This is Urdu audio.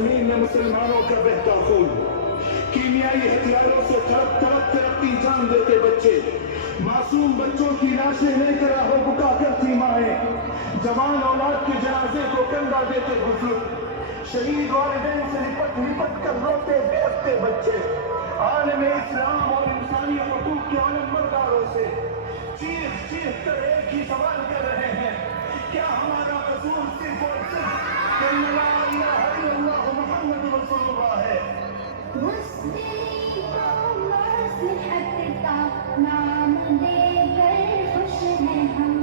زمین میں مسلمانوں کا بہتا خون، کیمیائی ہتھیاروں سے تڑپ تڑپ کر اپنی جان دیتے بچے، معصوم بچوں کی لاشیں لے کر آہو بکا کرتی مائیں، جوان اولاد کے جنازے کو کندھا دیتے بزرگ، شہید والدین سے لپٹ لپٹ کر روتے بیٹھتے بچے، عالم اسلام اور انسانی حقوق کے عالم برداروں سے چیخ چیخ کر ایک ہی سوال کر رہے ہیں، کیا ہمارا قصور صرف اور صرف کہ لا الہ الا اللہ محمد رسول اللہ ہے؟ مسلم کو مصلحت کا نام دے کر خوش ہیں ہم،